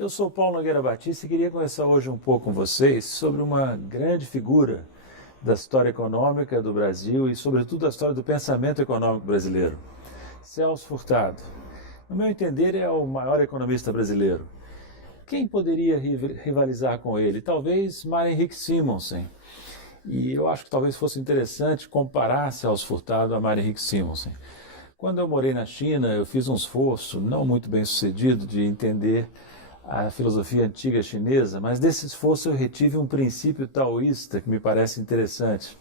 Eu sou Paulo Nogueira Batista e queria conversar hoje um pouco com vocês sobre uma grande figura da história econômica do Brasil e, sobretudo, da história do pensamento econômico brasileiro. Celso Furtado. No meu entender, é o maior economista brasileiro. Quem poderia rivalizar com ele? Talvez Mário Henrique Simonsen. E eu acho que talvez fosse interessante comparar Celso Furtado a Mário Henrique Simonsen. Quando eu morei na China, eu fiz um esforço não muito bem sucedido de entender a filosofia antiga chinesa, mas desse esforço eu retive um princípio taoísta que me parece interessante.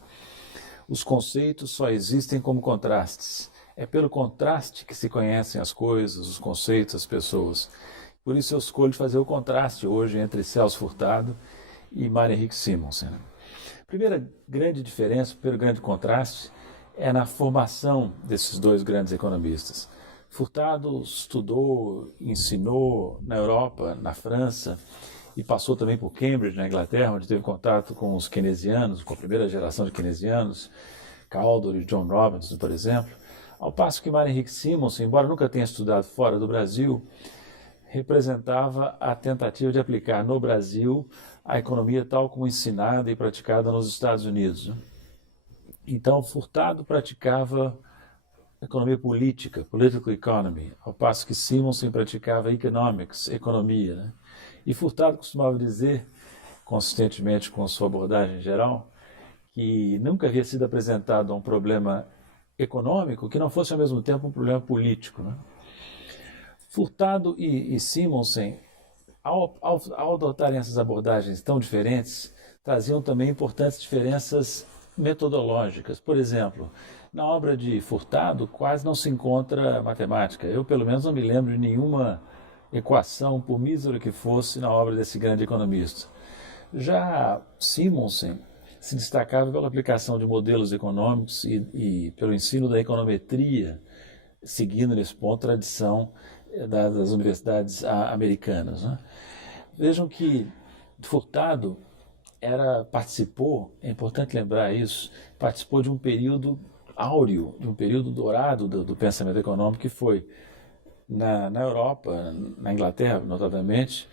Os conceitos só existem como contrastes. É pelo contraste que se conhecem as coisas, os conceitos, as pessoas. Por isso eu escolho fazer o contraste hoje entre Celso Furtado e Mário Henrique Simonsen. A primeira grande diferença, o primeiro grande contraste, é na formação desses dois grandes economistas. Furtado estudou, ensinou na Europa, na França, e passou também por Cambridge, na Inglaterra, onde teve contato com os keynesianos, com a primeira geração de keynesianos, Caldor e John Robinson, por exemplo. Ao passo que Mário Henrique Simonsen, embora nunca tenha estudado fora do Brasil, representava a tentativa de aplicar no Brasil a economia tal como ensinada e praticada nos Estados Unidos. Então, Furtado praticava economia política, political economy, ao passo que Simonsen praticava economics, economia. Né? E Furtado costumava dizer, consistentemente com sua abordagem geral, que nunca havia sido apresentado a um problema econômico que não fosse ao mesmo tempo um problema político. Né? Furtado e Simonsen, ao adotarem essas abordagens tão diferentes, traziam também importantes diferenças metodológicas. Por exemplo, na obra de Furtado quase não se encontra matemática. Eu, pelo menos, não me lembro de nenhuma equação, por mísero que fosse, na obra desse grande economista. Já Simonsen se destacava pela aplicação de modelos econômicos e pelo ensino da econometria, seguindo nesse ponto a tradição das universidades americanas. Né? Vejam que Furtado participou, é importante lembrar isso, participou de um período áureo, de um período dourado do pensamento econômico, que foi na Europa, na Inglaterra, notadamente,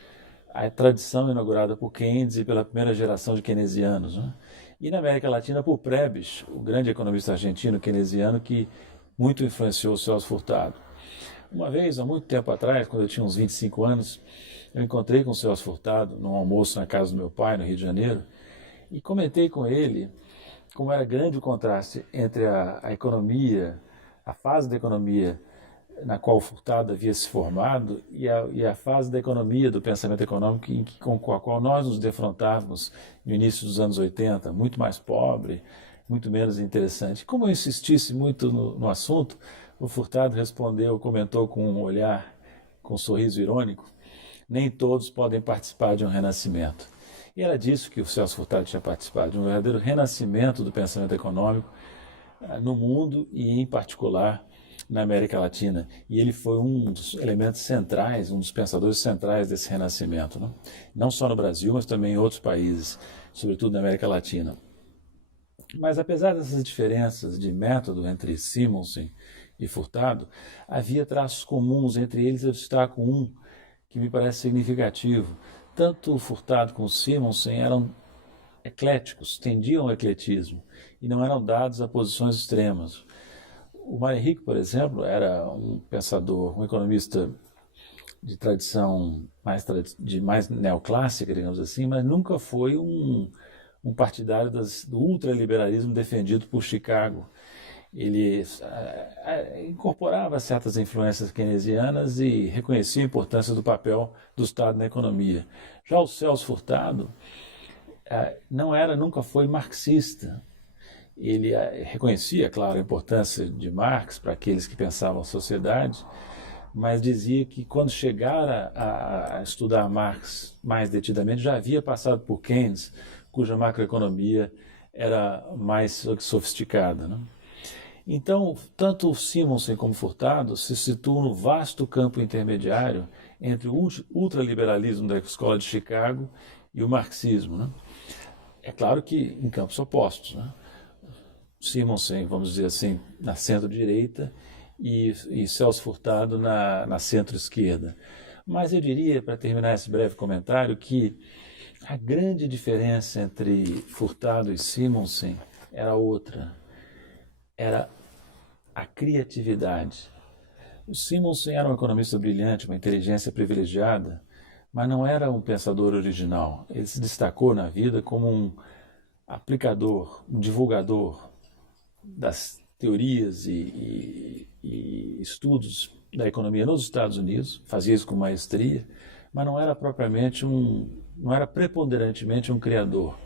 a tradição inaugurada por Keynes e pela primeira geração de keynesianos. Né? E na América Latina, por Prebisch, o grande economista argentino keynesiano que muito influenciou o Celso Furtado. Uma vez, há muito tempo atrás, quando eu tinha uns 25 anos, eu encontrei com o Celso Furtado num almoço na casa do meu pai, no Rio de Janeiro, e comentei com ele como era grande o contraste entre a economia, a fase da economia na qual o Furtado havia se formado e a fase da economia, do pensamento econômico com a qual nós nos defrontávamos no início dos anos 80, muito mais pobre, muito menos interessante. Como eu insistisse muito no assunto, o Furtado respondeu, comentou com um olhar, com um sorriso irônico: nem todos podem participar de um renascimento. E era disso que o Celso Furtado tinha participado, de um verdadeiro renascimento do pensamento econômico no mundo e, em particular, na América Latina. E ele foi um dos elementos centrais, um dos pensadores centrais desse renascimento. Não só no Brasil, mas também em outros países, sobretudo na América Latina. Mas apesar dessas diferenças de método entre Simonsen e Furtado, havia traços comuns. Entre eles eu destaco um que me parece significativo. Tanto o Furtado como o Simonsen eram ecléticos, tendiam ao ecletismo e não eram dados a posições extremas. O Mário Henrique, por exemplo, era um pensador, um economista de tradição mais neoclássica, digamos assim, mas nunca foi um partidário do ultraliberalismo defendido por Chicago. Ele incorporava certas influências keynesianas e reconhecia a importância do papel do Estado na economia. Já o Celso Furtado nunca foi marxista. Ele reconhecia, claro, a importância de Marx para aqueles que pensavam a sociedade, mas dizia que quando chegara a estudar Marx mais detidamente, já havia passado por Keynes, cuja macroeconomia era mais sofisticada. Né? Então, tanto Simonsen como Furtado se situam no vasto campo intermediário entre o ultraliberalismo da Escola de Chicago e o marxismo. Né? É claro que em campos opostos. Né? Simonsen, vamos dizer assim, na centro-direita e Celso Furtado na centro-esquerda. Mas eu diria, para terminar esse breve comentário, que a grande diferença entre Furtado e Simonsen era outra, era a criatividade. O Simonsen era um economista brilhante, uma inteligência privilegiada, mas não era um pensador original. Ele se destacou na vida como um aplicador, um divulgador das teorias e estudos da economia nos Estados Unidos, fazia isso com maestria, mas não era não era preponderantemente um criador.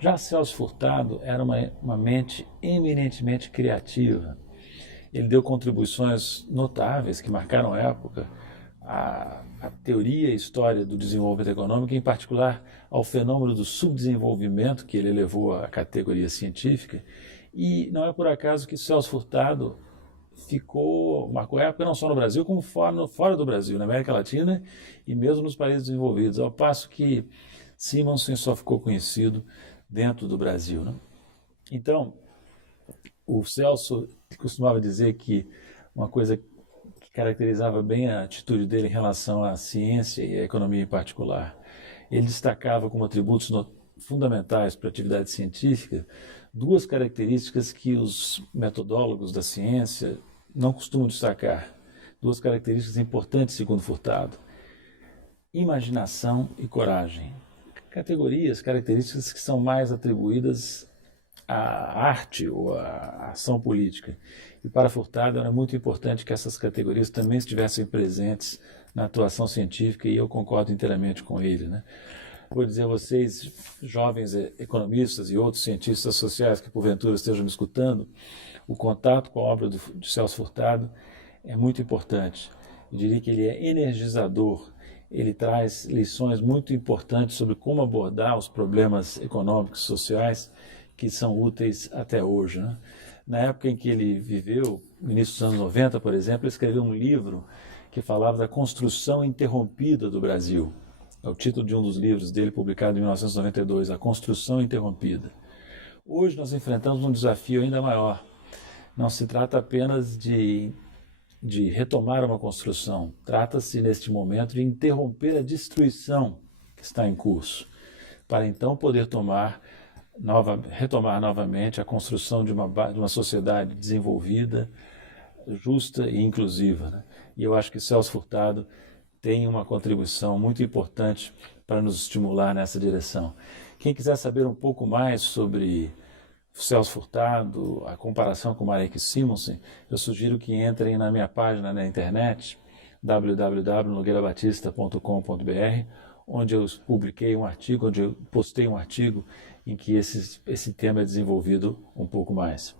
Já Celso Furtado era uma mente eminentemente criativa. Ele deu contribuições notáveis que marcaram a época, a teoria e história do desenvolvimento econômico, em particular ao fenômeno do subdesenvolvimento, que ele elevou à categoria científica. E não é por acaso que Celso Furtado marcou a época não só no Brasil, como fora do Brasil, na América Latina e mesmo nos países desenvolvidos, ao passo que Simonsen só ficou conhecido dentro do Brasil, né? Então, o Celso costumava dizer que uma coisa que caracterizava bem a atitude dele em relação à ciência e à economia em particular, ele destacava como atributos fundamentais para a atividade científica duas características que os metodólogos da ciência não costumam destacar, duas características importantes segundo Furtado: imaginação e coragem. Características que são mais atribuídas à arte ou à ação política. E para Furtado era muito importante que essas categorias também estivessem presentes na atuação científica, e eu concordo inteiramente com ele, né? Vou dizer a vocês, jovens economistas e outros cientistas sociais que porventura estejam me escutando, o contato com a obra de Celso Furtado é muito importante. Eu diria que ele é energizador. Ele traz lições muito importantes sobre como abordar os problemas econômicos e sociais que são úteis até hoje, né? Na época em que ele viveu, no início dos anos 90, por exemplo, ele escreveu um livro que falava da construção interrompida do Brasil. É o título de um dos livros dele, publicado em 1992, A Construção Interrompida. Hoje nós enfrentamos um desafio ainda maior. Não se trata apenas de retomar uma construção, trata-se neste momento de interromper a destruição que está em curso, para então poder retomar novamente a construção de uma sociedade desenvolvida, justa e inclusiva, né? E eu acho que Celso Furtado tem uma contribuição muito importante para nos estimular nessa direção. Quem quiser saber um pouco mais sobre Celso Furtado, a comparação com Marek Simonsen, eu sugiro que entrem na minha página na internet, www.nogueirabatista.com.br, onde eu publiquei um artigo, onde eu postei um artigo em que esse tema é desenvolvido um pouco mais.